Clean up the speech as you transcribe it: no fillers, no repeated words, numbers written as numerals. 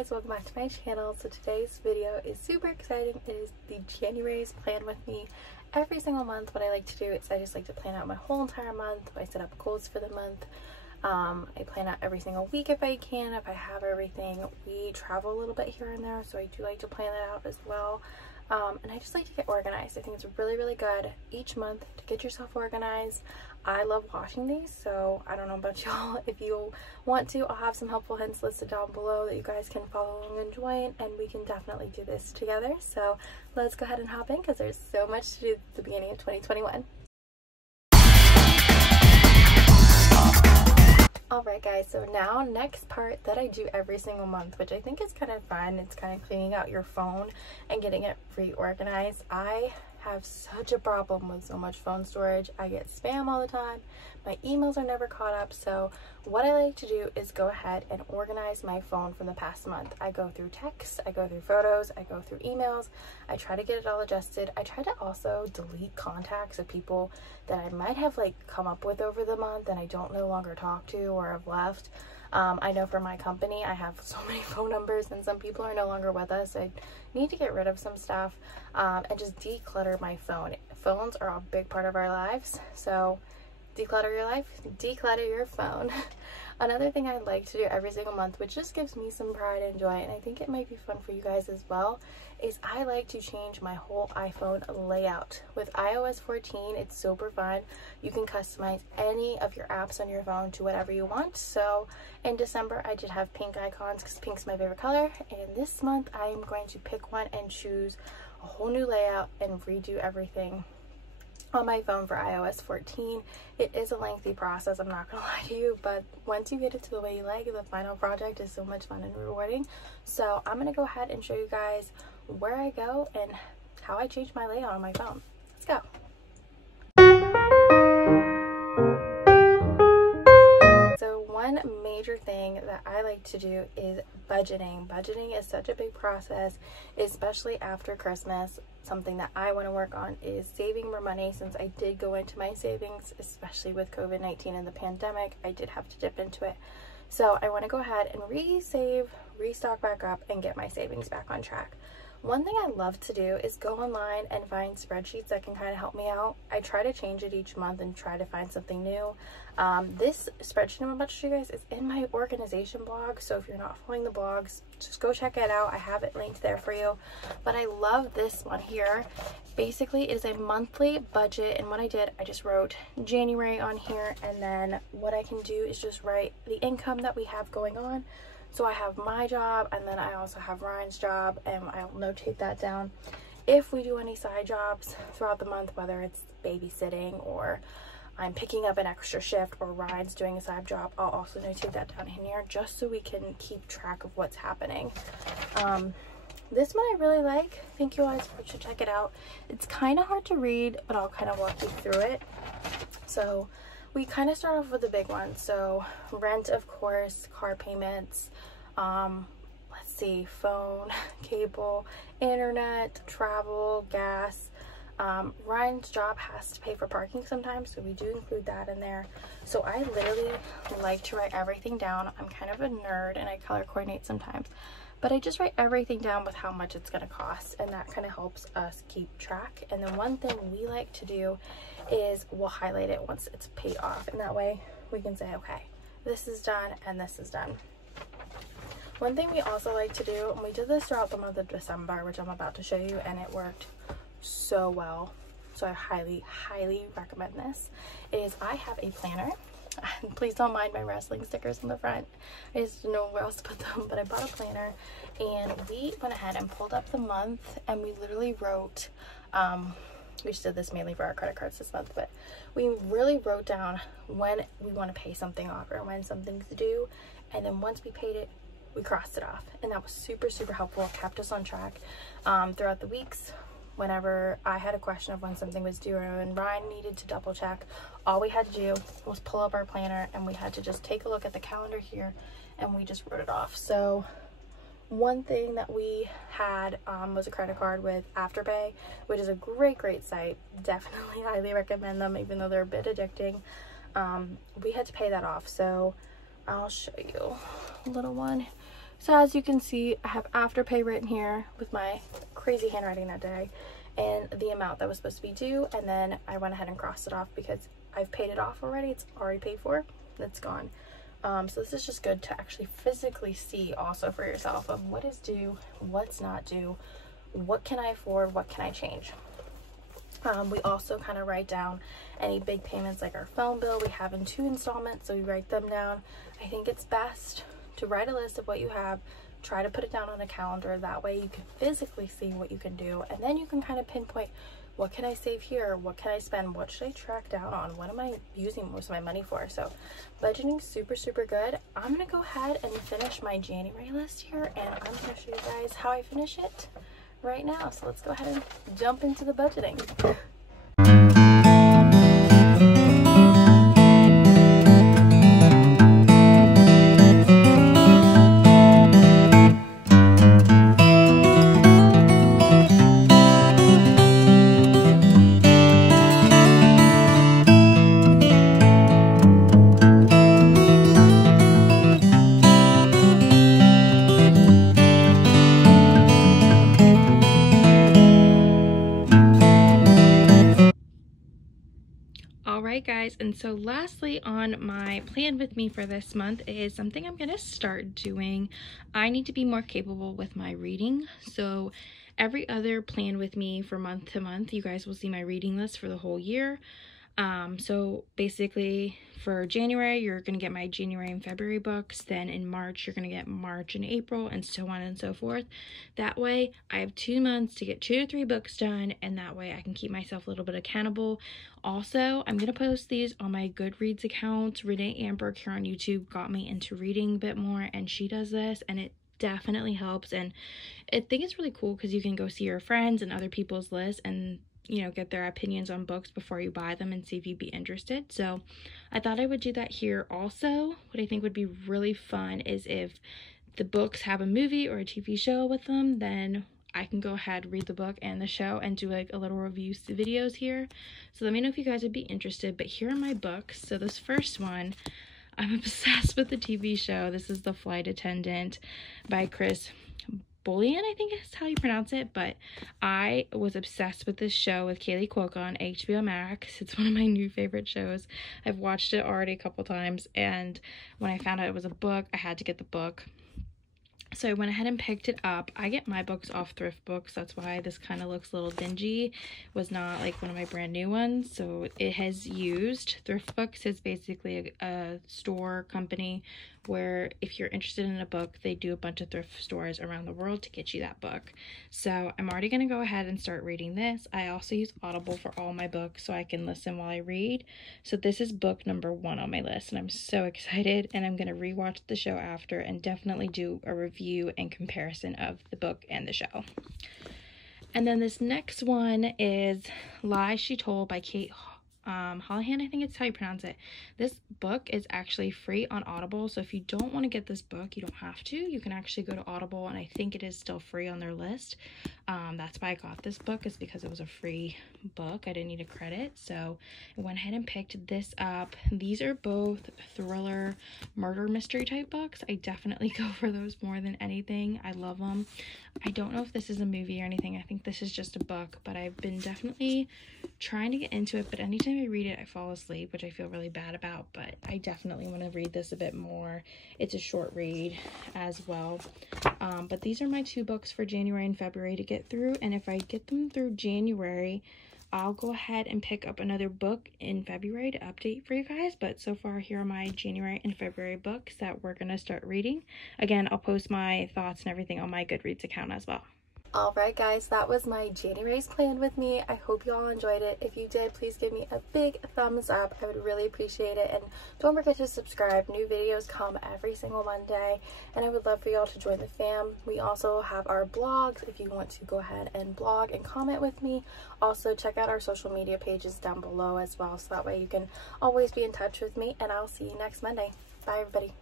guys, welcome back to my channel. So today's video is super exciting. It is the January's plan with me. Every single month what I like to do is I just like to plan out my whole entire month. I set up goals for the month. I plan out every single week if I can, if I have everything. We travel a little bit here and there, so I do like to plan that out as well. And I just like to get organized. I think it's really good each month to get yourself organized. I love watching these, so I don't know about y'all. If you want to, I'll have some helpful hints listed down below that you guys can follow along and join, and we can definitely do this together. So let's go ahead and hop in because there's so much to do at the beginning of 2021. Alright guys, so now next part that I do every single month, which I think is kind of fun. It's kind of cleaning out your phone and getting it reorganized. I have such a problem with so much phone storage. I get spam all the time. My emails are never caught up. So what I like to do is go ahead and organize my phone from the past month. I go through texts, I go through photos, I go through emails. I try to get it all adjusted. I try to also delete contacts of people that I might have come up with over the month and I don't no longer talk to or have left. I know for my company I have so many phone numbers and some people are no longer with us. I need to get rid of some stuff and just declutter my phone. Phones are a big part of our lives, so declutter your life, declutter your phone. Another thing I'd like to do every single month, which just gives me some pride and joy, and I think it might be fun for you guys as well, is I like to change my whole iPhone layout. With iOS 14, it's super fun. You can customize any of your apps on your phone to whatever you want. So in December, I did have pink icons because pink's my favorite color. And this month, I am going to pick one and choose a whole new layout and redo everything on my phone for iOS 14. It is a lengthy process, I'm not gonna lie to you, but once you get it to the way you like it, the final project is so much fun and rewarding. So I'm gonna go ahead and show you guys where I go and how I change my layout on my phone. Let's go. So one major thing that I like to do is budgeting. Budgeting is such a big process, especially after Christmas. Something that I want to work on is saving more money, since I did go into my savings, especially with COVID-19 and the pandemic. I did have to dip into it. So I want to go ahead and resave, restock back up, and get my savings back on track. One thing I love to do is go online and find spreadsheets that can kind of help me out. I try to change it each month and try to find something new. This spreadsheet I'm about to show you guys is in my organization blog, so if you're not following the blogs, just go check it out. I have it linked there for you. But I love this one here. Basically, it is a monthly budget, and what I did, I just wrote January on here, and then what I can do is just write the income that we have going on. So I have my job, and then I also have Ryan's job, and I'll notate that down. If we do any side jobs throughout the month, whether it's babysitting or I'm picking up an extra shift or Ryan's doing a side job, I'll also notate that down in here just so we can keep track of what's happening. This one I really like. I think you guys should check it out. It's kind of hard to read, but I'll kind of walk you through it. So we kind of start off with the big one. So rent, of course, car payments, let's see, phone, cable, internet, travel, gas. Ryan's job has to pay for parking sometimes, so we do include that in there. So I literally like to write everything down. I'm kind of a nerd and I color coordinate sometimes, but I just write everything down with how much it's going to cost, and that kind of helps us keep track. And then one thing we like to do is we'll highlight it once it's paid off, and that way we can say, okay, this is done and this is done. One thing we also like to do, and we did this throughout the month of December, which I'm about to show you, and it worked so well, so I highly recommend this, is I have a planner. Please don't mind my wrestling stickers in the front. I just don't know where else to put them, but I bought a planner, and we went ahead and pulled up the month, and we literally wrote, we just did this mainly for our credit cards this month, but we really wrote down when we want to pay something off or when something's due, and then once we paid it, we crossed it off, and that was super helpful. It kept us on track throughout the weeks. Whenever I had a question of when something was due and Ryan needed to double check, all we had to do was pull up our planner, and we had to just take a look at the calendar here, and we just wrote it off. So one thing that we had was a credit card with Afterpay, which is a great site. Definitely highly recommend them, even though they're a bit addicting. We had to pay that off, so I'll show you a little one. So as you can see, I have Afterpay written here with my crazy handwriting that day and the amount that was supposed to be due, and then I went ahead and crossed it off because I've paid it off already. It's already paid for. It's gone. So this is just good to actually physically see also for yourself of what is due, what's not due, what can I afford, what can I change. We also kind of write down any big payments like our phone bill. We have in 2 installments, so we write them down. I think it's best to write a list of what you have, try to put it down on a calendar. That way you can physically see what you can do, and then you can kind of pinpoint, what can I save here, what can I spend, what should I track down on, what am I using most of my money for. So budgeting super good. I'm gonna go ahead and finish my January list here, and I'm gonna show you guys how I finish it right now. So let's go ahead and jump into the budgeting. Alright guys, and so lastly on my plan with me for this month is something I'm going to start doing. I need to be more capable with my reading. So every other plan with me for month to month, you guys will see my reading list for the whole year. So basically for January, you're going to get my January and February books. Then in March, you're going to get March and April, and so on and so forth. That way I have 2 months to get 2 to 3 books done, and that way I can keep myself a little bit accountable. Also, I'm going to post these on my Goodreads account. Renee Amberg here on YouTube got me into reading a bit more, and she does this, and it definitely helps. And I think it's really cool because you can go see your friends and other people's lists and, you know, get their opinions on books before you buy them and see if you'd be interested. So I thought I would do that here also. What I think would be really fun is if the books have a movie or a TV show with them, then I can go ahead, read the book and the show, and do like a little review videos here. So let me know if you guys would be interested. But here are my books. So this first one, I'm obsessed with the TV show. This is The Flight Attendant by Chris Bullion, I think is how you pronounce it. But I was obsessed with this show with Kaylee Cuoco on HBO Max. It's one of my new favorite shows. I've watched it already a couple times, and when I found out it was a book, I had to get the book. So I went ahead and picked it up. I get my books off Thrift Books. That's why this kind of looks a little dingy. It was not like one of my brand new ones. So it has used. Thrift Books is basically a store company where if you're interested in a book, they do a bunch of thrift stores around the world to get you that book. So I'm already going to go ahead and start reading this. I also use Audible for all my books so I can listen while I read. So this is book number 1 on my list, and I'm so excited, and I'm going to rewatch the show after and definitely do a review and comparison of the book and the show. And then this next one is Lies She Told by Kate Houlihan, I think it's how you pronounce it. This book is actually free on Audible, so if you don't want to get this book, you don't have to. You can actually go to Audible, and I think it is still free on their list. That's why I got this book, is because it was a free book. I didn't need a credit, so I went ahead and picked this up. These are both thriller, murder mystery type books. I definitely go for those more than anything. I love them. I don't know if this is a movie or anything. I think this is just a book, but I've been definitely trying to get into it, but anytime I read it, I fall asleep, which I feel really bad about, but I definitely want to read this a bit more. It's a short read as well. But these are my 2 books for January and February to get through, and if I get them through January, I'll go ahead and pick up another book in February to update for you guys. But so far, here are my January and February books that we're going to start reading. Again, I'll post my thoughts and everything on my Goodreads account as well. Alright guys, that was my January's plan with me. I hope you all enjoyed it. If you did, please give me a big thumbs up. I would really appreciate it. And don't forget to subscribe. New videos come every single Monday, and I would love for y'all to join the fam. We also have our blogs if you want to go ahead and blog and comment with me. Also, check out our social media pages down below as well, so that way you can always be in touch with me, and I'll see you next Monday. Bye everybody.